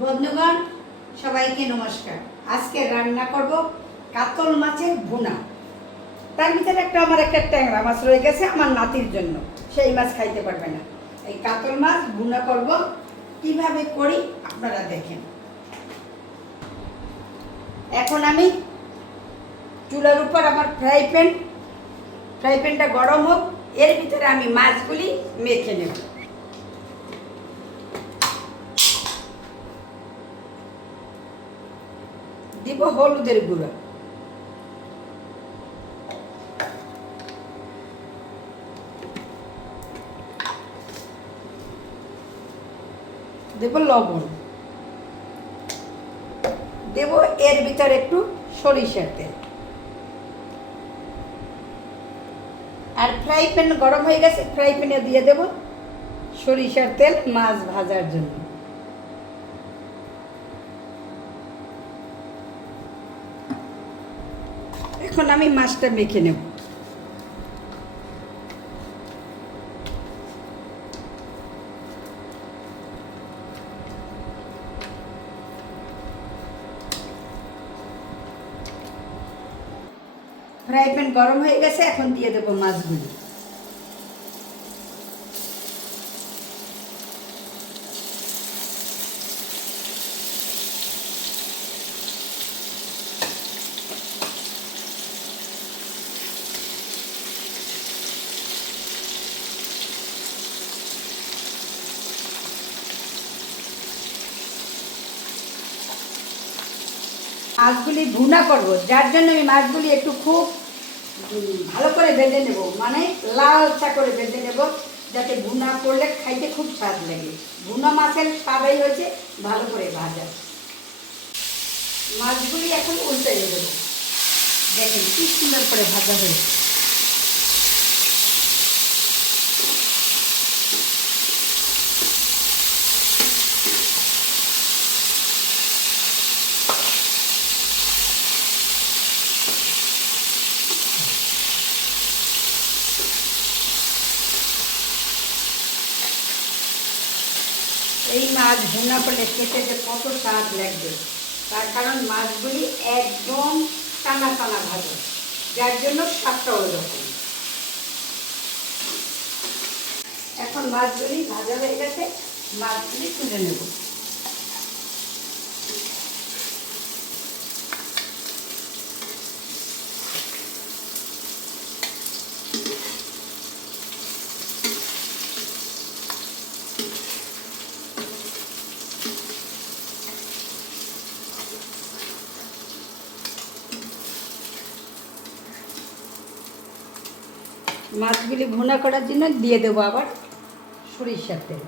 বন্ধুগণ, সবাইকে নমস্কার। আজকে রান্না করব কাতল মাছের ভুনা। তার ভিতরে আমার একটা ট্যাংরা মাছ রয়ে গেছে আমার নাতির জন্য, সেই মাছ খাইতে পারবে না। এই কাতল মাছ ভুনা করব, কিভাবে করি আপনারা দেখেন। এখন আমি চুলার উপর আমার ফ্রাই প্যানটা গরম হোক, এর ভিতরে আমি মাছগুলি মেখে নেব। দিব হলুদের গুঁড়ো, দেব লবণ, দেব এর ভিতরে একটু সরিষার তেল। আর ফ্রাই প্যান গরম হয়ে গেছে, ফ্রাই প্যানে দিয়ে দেব সরিষার তেল মাছ ভাজার জন্য। এখন আমি মাছটা মেখে নেব। ফ্রাই প্যান গরম হয়ে গেছে, এখন দিয়ে দেব মাছগুলি। মাছগুলি ভুনা করব, যার জন্য আমি মাছগুলি একটু খুব ভালো করে ভেজে নেব, মানে লালচা করে ভেজে নেব, যাতে ভুনা করলে খাইতে খুব স্বাদ লাগে। ভুনা মাছের স্বাদই হয়েছে ভালো করে ভাজা। মাছগুলি এখন উল্টে দেবো, দেখেন কি সুন্দর করে ভাজা হয়েছে। এই মাছ ভুনা করলে খেতে যে কত স্বাদ লাগবে, তার কারণ মাছগুলি একদম টানা টানা ভাজা, যার জন্য স্বাদটা ওই রকম। এখন মাছগুলি ভাজা হয়ে গেছে, মাছগুলি তুলে নেব। মাছগুলি ভুনা করার জন্য দিয়ে দেবো আবার সরিষার তেল।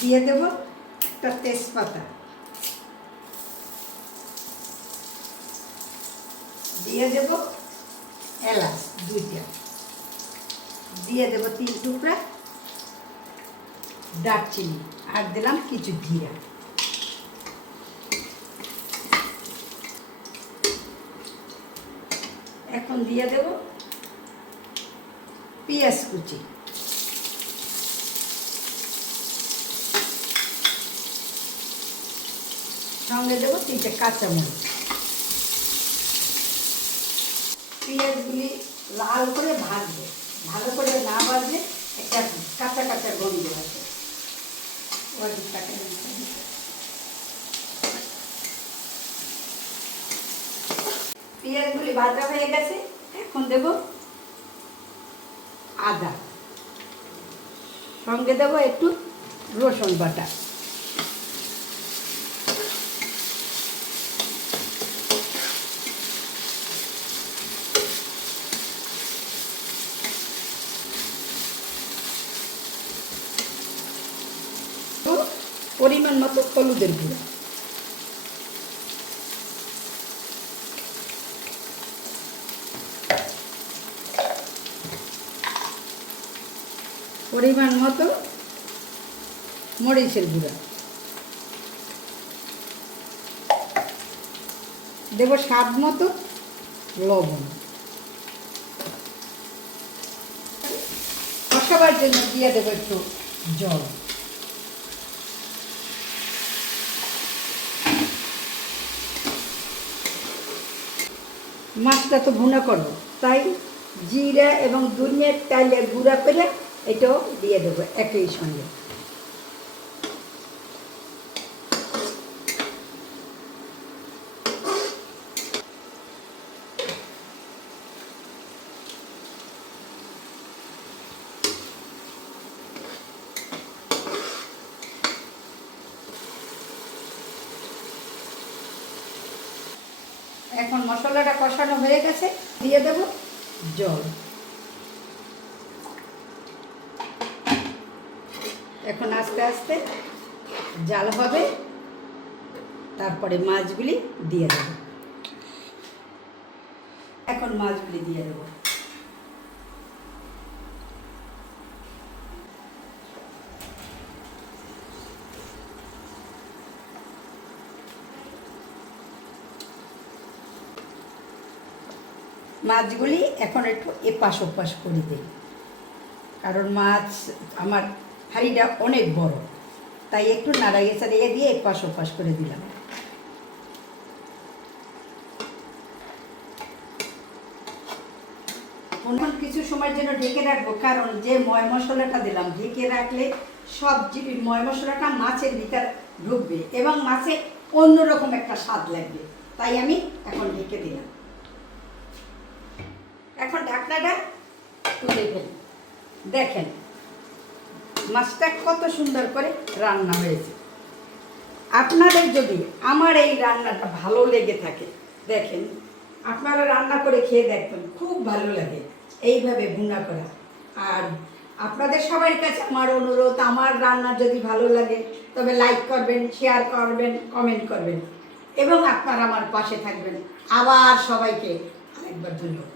দিয়ে দেব একটা তেজপাতা, দিয়ে দেব এলাচ 2টা, দিয়ে দেব 3 টুকরা দারচিনি, আর দিলাম কিছু জিরা। এখন দিয়ে দেব পেঁয়াজ কুচি, সঙ্গে দেব 3টে কাঁচামরিচ। পেঁয়াজগুলি লাল করে ভাজবে, ভালো করে না ভাজলে একটা কাঁচা কাঁচা গন্ধ আছে। পেঁয়াজগুলি ভাজা হয়ে গেছে, এখন দেব আদা, সঙ্গে দেব একটু রসুন বাটা। পরিমাণ মতো হলুদের গুঁড়ো, পরিমাণ মতো মরিচের গুঁড়া, দেব স্বাদ মতো লবণ। কষাবার জন্য দিয়ে দেবো একটু জল। মাছটা তো ভুনা করবো, তাই জিরা এবং ধনিয়ার চাইলে গুঁড়া করে এটাও দিয়ে দেবো একই সঙ্গে। এখন মশলাটা কষানো হয়ে গেছে, দিয়ে দেব জল। এখন আস্তে আস্তে জাল হবে, তারপরে মাছগুলি দিয়ে দেব। এখন মাছগুলি দিয়ে দেব। মাছগুলি এখন একটু এপাশ ওপাশ করে দিই, কারণ মাছ আমার হাঁড়িটা অনেক বড়, তাই একটু নাড়াইয়ে চাড়িয়ে দিয়ে এপাশ ওপাশ করে দিলাম। এখন কিছু সময়ের জন্য ঢেকে রাখবো, কারণ যে ময় মশলাটা দিলাম ঢেকে রাখলে সব ময় মশলাটা মাছের ভিতর ঢুকবে এবং মাছে অন্যরকম একটা স্বাদ লাগবে, তাই আমি এখন ঢেকে দিলাম। এখন ঢাকনাটা তুলে ফেলি। দেখেন মাছটা কত সুন্দর করে রান্না হয়েছে। আপনাদের যদি আমার এই রান্নাটা ভালো লেগে থাকে, দেখেন আপনারা রান্না করে খেয়ে দেখবেন, খুব ভালো লাগে এইভাবে ভুনা করা। আর আপনাদের সবার কাছে আমার অনুরোধ, আমার রান্না যদি ভালো লাগে তবে লাইক করবেন, শেয়ার করবেন, কমেন্ট করবেন এবং আপনারা আমার পাশে থাকবেন। আবার সবাইকে আরেকবার ধন্যবাদ।